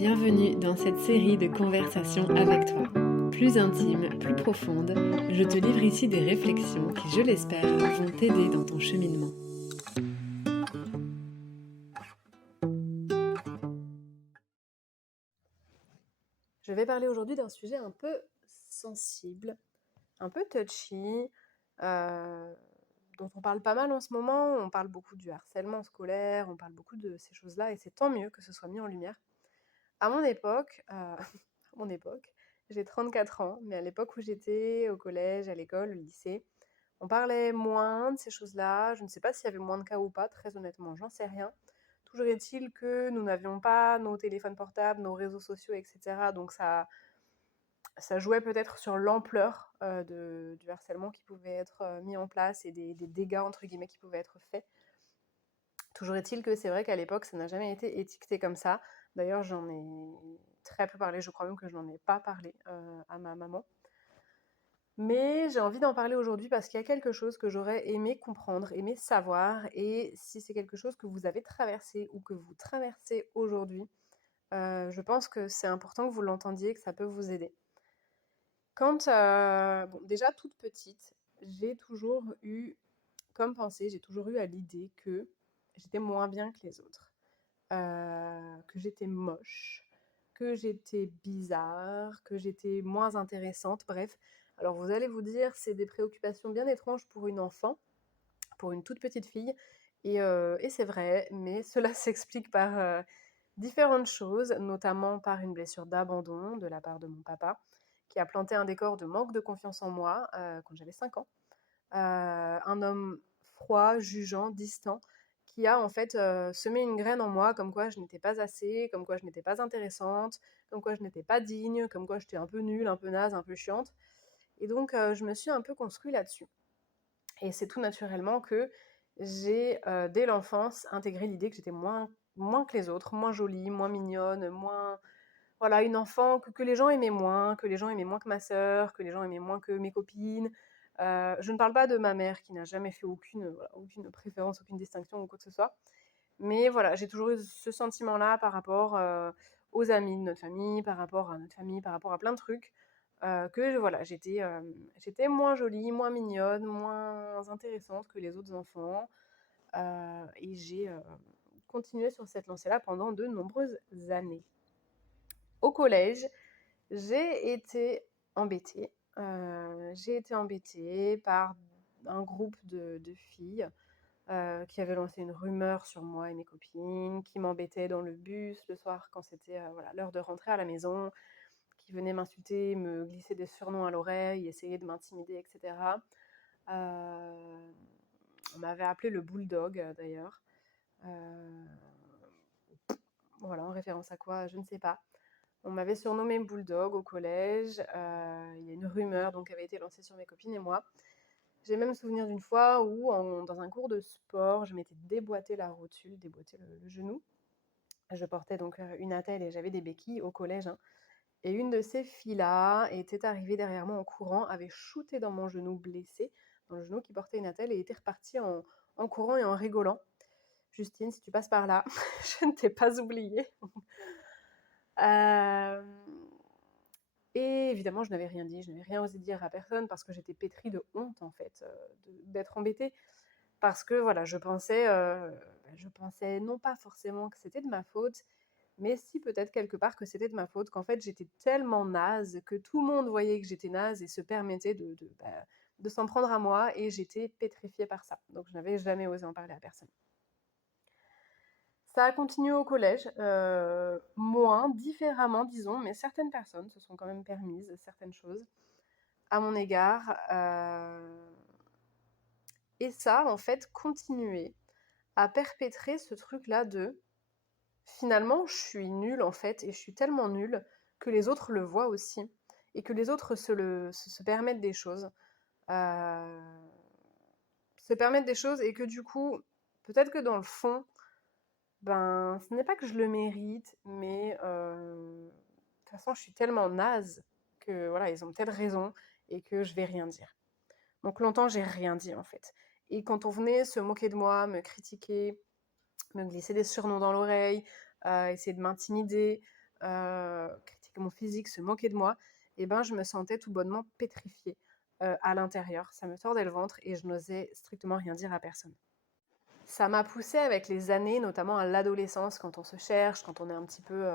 Bienvenue dans cette série de conversations avec toi. Plus intime, plus profonde, je te livre ici des réflexions qui, je l'espère, vont t'aider dans ton cheminement. Je vais parler aujourd'hui d'un sujet un peu sensible, un peu touchy, dont on parle pas mal en ce moment. On parle beaucoup du harcèlement scolaire, on parle beaucoup de ces choses-là, et c'est tant mieux que ce soit mis en lumière. À mon époque, à mon époque, j'ai 34 ans, mais à l'époque où j'étais au collège, à l'école, au lycée, on parlait moins de ces choses-là. Je ne sais pas s'il y avait moins de cas ou pas, très honnêtement, j'en sais rien. Toujours est-il que nous n'avions pas nos téléphones portables, nos réseaux sociaux, etc. Donc ça jouait peut-être sur l'ampleur du harcèlement qui pouvait être mis en place et des dégâts, entre guillemets, qui pouvaient être faits. Toujours est-il que c'est vrai qu'à l'époque, ça n'a jamais été étiqueté comme ça. D'ailleurs, j'en ai très peu parlé, je crois même que je n'en ai pas parlé à ma maman. Mais j'ai envie d'en parler aujourd'hui parce qu'il y a quelque chose que j'aurais aimé comprendre, aimé savoir, et si c'est quelque chose que vous avez traversé ou que vous traversez aujourd'hui, je pense que c'est important que vous l'entendiez, que ça peut vous aider. Bon, déjà toute petite, j'ai toujours eu comme pensée, j'ai toujours eu à l'idée que j'étais moins bien que les autres, que j'étais moche, que j'étais bizarre, que j'étais moins intéressante, bref. Alors vous allez vous dire, c'est des préoccupations bien étranges pour une enfant, pour une toute petite fille, et c'est vrai, mais cela s'explique par différentes choses, notamment par une blessure d'abandon de la part de mon papa, qui a planté un décor de manque de confiance en moi quand j'avais 5 ans. Un homme froid, jugeant, distant, qui a en fait semé une graine en moi, comme quoi je n'étais pas assez, comme quoi je n'étais pas intéressante, comme quoi je n'étais pas digne, comme quoi j'étais un peu nulle, un peu naze, un peu chiante. Et donc je me suis un peu construit là-dessus. Et c'est tout naturellement que j'ai, dès l'enfance, intégré l'idée que j'étais moins que les autres, moins jolie, moins mignonne, moins... Voilà, une enfant que les gens aimaient moins, que les gens aimaient moins que ma sœur, que les gens aimaient moins que mes copines. Je ne parle pas de ma mère qui n'a jamais fait aucune préférence, aucune distinction ou quoi que ce soit. Mais voilà, j'ai toujours eu ce sentiment-là par rapport aux amis de notre famille, par rapport à notre famille, par rapport à plein de trucs, voilà, j'étais moins jolie, moins mignonne, moins intéressante que les autres enfants. Et j'ai continué sur cette lancée-là pendant de nombreuses années. Au collège, j'ai été embêtée. J'ai été embêtée par un groupe de filles qui avaient lancé une rumeur sur moi et mes copines, qui m'embêtaient dans le bus le soir quand c'était voilà, l'heure de rentrer à la maison, qui venaient m'insulter, me glisser des surnoms à l'oreille, essayer de m'intimider, etc. On m'avait appelé le bulldog d'ailleurs. Euh, voilà, en référence à quoi, je ne sais pas. On m'avait surnommé Bulldog au collège. Il y a une rumeur donc, qui avait été lancée sur mes copines et moi. J'ai même souvenir d'une fois où, dans un cours de sport, je m'étais déboîté la rotule, déboîté le genou. Je portais donc une attelle et j'avais des béquilles au collège, hein. Et une de ces filles-là était arrivée derrière moi en courant, avait shooté dans mon genou blessé, dans le genou qui portait une attelle, et était repartie en courant et en rigolant. Justine, si tu passes par là, je ne t'ai pas oubliée. Euh, Et évidemment, je n'avais rien dit, je n'avais rien osé dire à personne parce que j'étais pétrie de honte, en fait, d'être embêtée. Parce que voilà, je pensais non pas forcément que c'était de ma faute, mais si peut-être quelque part que c'était de ma faute, qu'en fait j'étais tellement naze que tout le monde voyait que j'étais naze et se permettait de s'en prendre à moi, et j'étais pétrifiée par ça. Donc je n'avais jamais osé en parler à personne. Ça a continué au collège, moins, différemment disons, mais certaines personnes se sont quand même permises certaines choses à mon égard. Et ça, en fait, continuait à perpétrer ce truc-là de finalement, je suis nulle en fait, et je suis tellement nulle que les autres le voient aussi, et que les autres se permettent des choses. Euh, Se permettent des choses, et que du coup, peut-être que dans le fond, ben, ce n'est pas que je le mérite, mais de toute façon, je suis tellement naze que voilà, ils ont peut-être raison et que je vais rien dire. Donc longtemps, j'ai rien dit en fait. Et quand on venait se moquer de moi, me critiquer, me glisser des surnoms dans l'oreille, essayer de m'intimider, critiquer mon physique, se moquer de moi, et ben, je me sentais tout bonnement pétrifiée, à l'intérieur. Ça me tordait le ventre et je n'osais strictement rien dire à personne. Ça m'a poussée avec les années, notamment à l'adolescence, quand on se cherche, quand on est un petit peu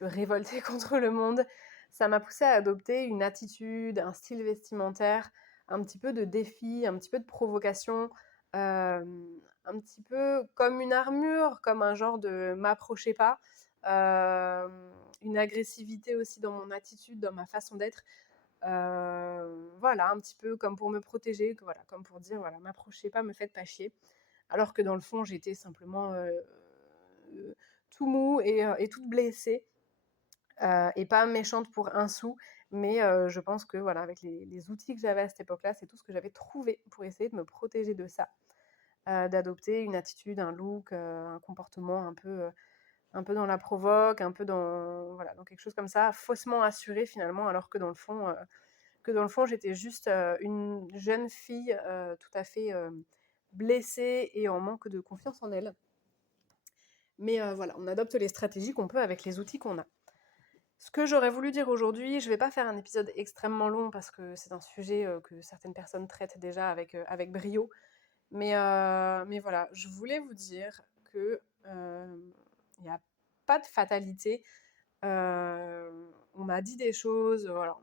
révolté contre le monde. Ça m'a poussée à adopter une attitude, un style vestimentaire, un petit peu de défi, un petit peu de provocation, un petit peu comme une armure, comme un genre de «m'approchez pas», une agressivité aussi dans mon attitude, dans ma façon d'être. Voilà, un petit peu comme pour me protéger, voilà, comme pour dire: «Voilà, m'approchez pas, me faites pas chier». Alors que dans le fond, j'étais simplement, tout mou et toute blessée, et pas méchante pour un sou, mais je pense que voilà, avec les outils que j'avais à cette époque-là, c'est tout ce que j'avais trouvé pour essayer de me protéger de ça, d'adopter une attitude, un look, un comportement un peu dans la provoque, un peu dans voilà, dans quelque chose comme ça, faussement assuré finalement, alors que dans le fond, j'étais juste, une jeune fille, tout à fait, blessée et en manque de confiance en elle. Mais voilà, on adopte les stratégies qu'on peut avec les outils qu'on a. Ce que j'aurais voulu dire aujourd'hui, je vais pas faire un épisode extrêmement long parce que c'est un sujet, que certaines personnes traitent déjà avec brio. Mais voilà, je voulais vous dire que, il y a pas de fatalité. On m'a dit des choses, voilà,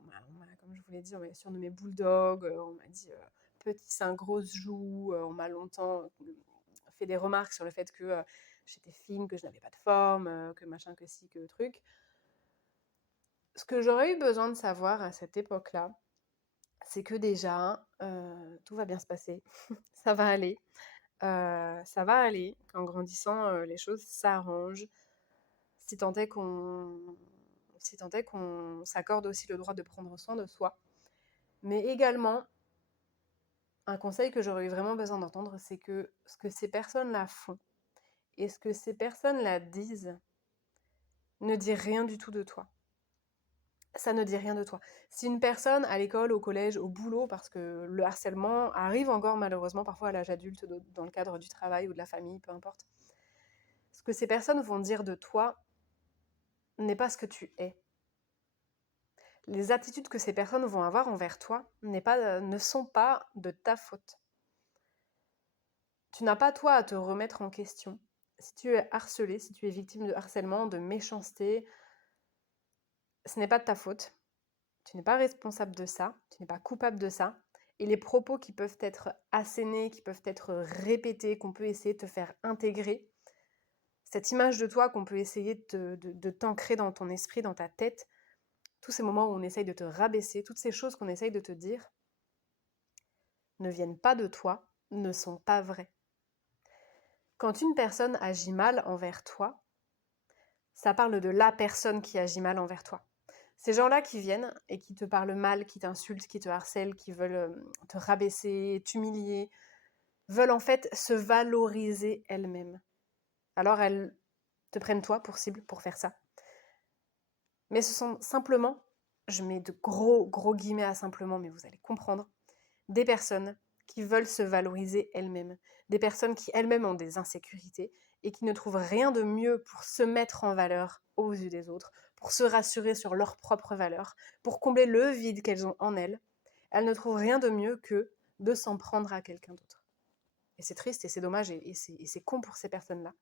comme je vous l'ai dit, on m'a surnommé bulldog, on m'a dit, petit sein, grosses joues, on m'a longtemps, fait des remarques sur le fait que, j'étais fine, que je n'avais pas de forme, que machin, que ci, que truc. Ce que j'aurais eu besoin de savoir à cette époque-là, c'est que déjà, tout va bien se passer, ça va aller, ça va aller, qu'en grandissant, les choses s'arrangent, si tant est qu'on si tant est qu'on s'accorde aussi le droit de prendre soin de soi. Mais également, un conseil que j'aurais eu vraiment besoin d'entendre, c'est que ce que ces personnes-là font et ce que ces personnes-là disent ne dit rien du tout de toi. Ça ne dit rien de toi. Si une personne à l'école, au collège, au boulot, parce que le harcèlement arrive encore malheureusement parfois à l'âge adulte, dans le cadre du travail ou de la famille, peu importe, ce que ces personnes vont dire de toi n'est pas ce que tu es. Les attitudes que ces personnes vont avoir envers toi ne sont pas de ta faute. Tu n'as pas toi à te remettre en question. Si tu es harcelé, si tu es victime de harcèlement, de méchanceté, ce n'est pas de ta faute. Tu n'es pas responsable de ça, tu n'es pas coupable de ça. Et les propos qui peuvent être assénés, qui peuvent être répétés, qu'on peut essayer de te faire intégrer, cette image de toi qu'on peut essayer de t'ancrer dans ton esprit, dans ta tête, tous ces moments où on essaye de te rabaisser, toutes ces choses qu'on essaye de te dire, ne viennent pas de toi, ne sont pas vraies. Quand une personne agit mal envers toi, ça parle de la personne qui agit mal envers toi. Ces gens-là qui viennent et qui te parlent mal, qui t'insultent, qui te harcèlent, qui veulent te rabaisser, t'humilier, veulent en fait se valoriser elles-mêmes. Alors elles te prennent toi pour cible pour faire ça. Mais ce sont simplement, je mets de gros guillemets à simplement, mais vous allez comprendre, des personnes qui veulent se valoriser elles-mêmes, des personnes qui elles-mêmes ont des insécurités et qui ne trouvent rien de mieux pour se mettre en valeur aux yeux des autres, pour se rassurer sur leur propre valeur, pour combler le vide qu'elles ont en elles. Elles ne trouvent rien de mieux que de s'en prendre à quelqu'un d'autre. Et c'est triste et c'est dommage et c'est con pour ces personnes-là.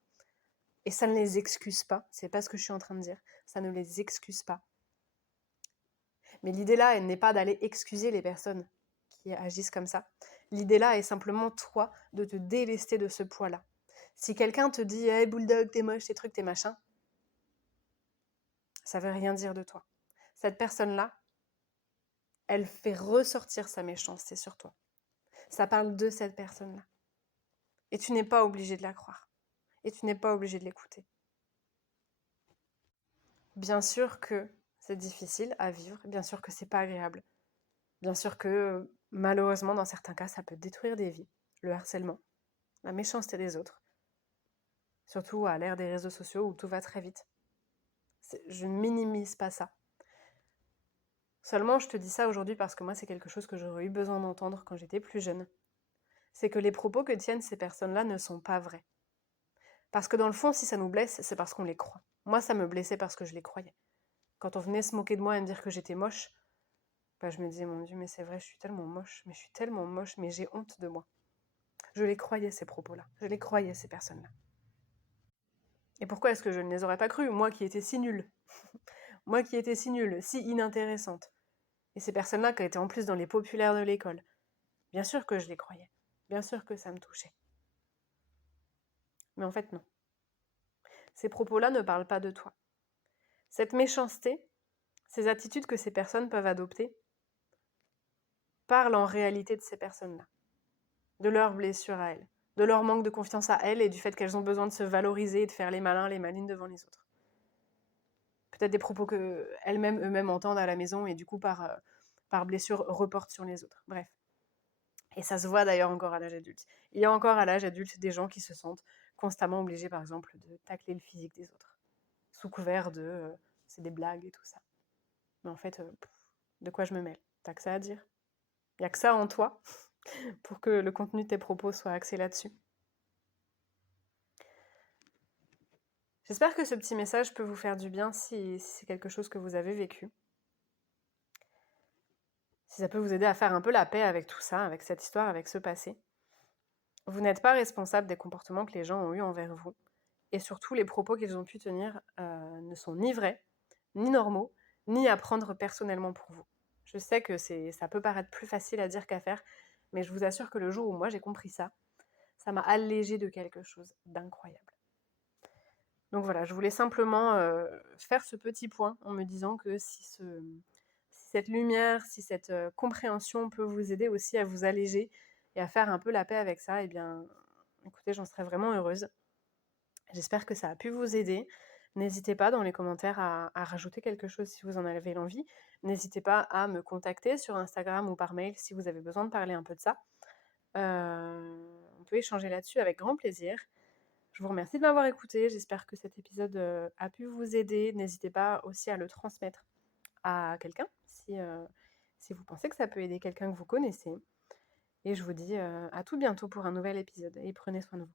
Et ça ne les excuse pas, c'est pas ce que je suis en train de dire, ça ne les excuse pas. Mais l'idée là, elle n'est pas d'aller excuser les personnes qui agissent comme ça. L'idée là est simplement, toi, de te délester de ce poids-là. Si quelqu'un te dit hey, bulldog, t'es moche, t'es trucs, t'es machin, ça veut rien dire de toi. Cette personne-là, elle fait ressortir sa méchanceté sur toi. Ça parle de cette personne-là. Et tu n'es pas obligé de la croire. Et tu n'es pas obligé de l'écouter. Bien sûr que c'est difficile à vivre, bien sûr que c'est pas agréable. Bien sûr que malheureusement, dans certains cas, ça peut détruire des vies. Le harcèlement, la méchanceté des autres. Surtout à l'ère des réseaux sociaux où tout va très vite. Je ne minimise pas ça. Seulement, je te dis ça aujourd'hui parce que moi, c'est quelque chose que j'aurais eu besoin d'entendre quand j'étais plus jeune. C'est que les propos que tiennent ces personnes-là ne sont pas vrais. Parce que dans le fond, si ça nous blesse, c'est parce qu'on les croit. Moi, ça me blessait parce que je les croyais. Quand on venait se moquer de moi et me dire que j'étais moche, bah, je me disais: «Mon Dieu, mais c'est vrai, je suis tellement moche, mais je suis tellement moche, mais j'ai honte de moi». Je les croyais ces propos-là, je les croyais ces personnes-là. Et pourquoi est-ce que je ne les aurais pas crues? Moi qui étais si nulle. Moi qui étais si nulle, si inintéressante. Et ces personnes-là qui étaient en plus dans les populaires de l'école. Bien sûr que je les croyais. Bien sûr que ça me touchait. Mais en fait, non. Ces propos-là ne parlent pas de toi. Cette méchanceté, ces attitudes que ces personnes peuvent adopter, parlent en réalité de ces personnes-là, de leurs blessures à elles, de leur manque de confiance à elles et du fait qu'elles ont besoin de se valoriser et de faire les malins, les malines devant les autres. Peut-être des propos qu'elles-mêmes, eux-mêmes entendent à la maison et du coup, par blessure, reportent sur les autres. Bref. Et ça se voit d'ailleurs encore à l'âge adulte. Il y a encore à l'âge adulte des gens qui se sentent constamment obligés, par exemple, de tacler le physique des autres, sous couvert de c'est des blagues et tout ça. Mais en fait, de quoi je me mêle? T'as que ça à dire? Il n'y a que ça en toi pour que le contenu de tes propos soit axé là-dessus. J'espère que ce petit message peut vous faire du bien si c'est quelque chose que vous avez vécu. Si ça peut vous aider à faire un peu la paix avec tout ça, avec cette histoire, avec ce passé. Vous n'êtes pas responsable des comportements que les gens ont eus envers vous. Et surtout, les propos qu'ils ont pu tenir ne sont ni vrais, ni normaux, ni à prendre personnellement pour vous. Je sais que ça peut paraître plus facile à dire qu'à faire, mais je vous assure que le jour où moi j'ai compris ça, ça m'a allégé de quelque chose d'incroyable. Donc voilà, je voulais simplement faire ce petit point en me disant que si cette lumière, si cette compréhension peut vous aider aussi à vous alléger et à faire un peu la paix avec ça, eh bien, écoutez, j'en serais vraiment heureuse. J'espère que ça a pu vous aider. N'hésitez pas dans les commentaires à rajouter quelque chose si vous en avez l'envie. N'hésitez pas à me contacter sur Instagram ou par mail si vous avez besoin de parler un peu de ça. On peut échanger là-dessus avec grand plaisir. Je vous remercie de m'avoir écouté. J'espère que cet épisode a pu vous aider. N'hésitez pas aussi à le transmettre à quelqu'un si vous pensez que ça peut aider quelqu'un que vous connaissez. Et je vous dis à tout bientôt pour un nouvel épisode et prenez soin de vous.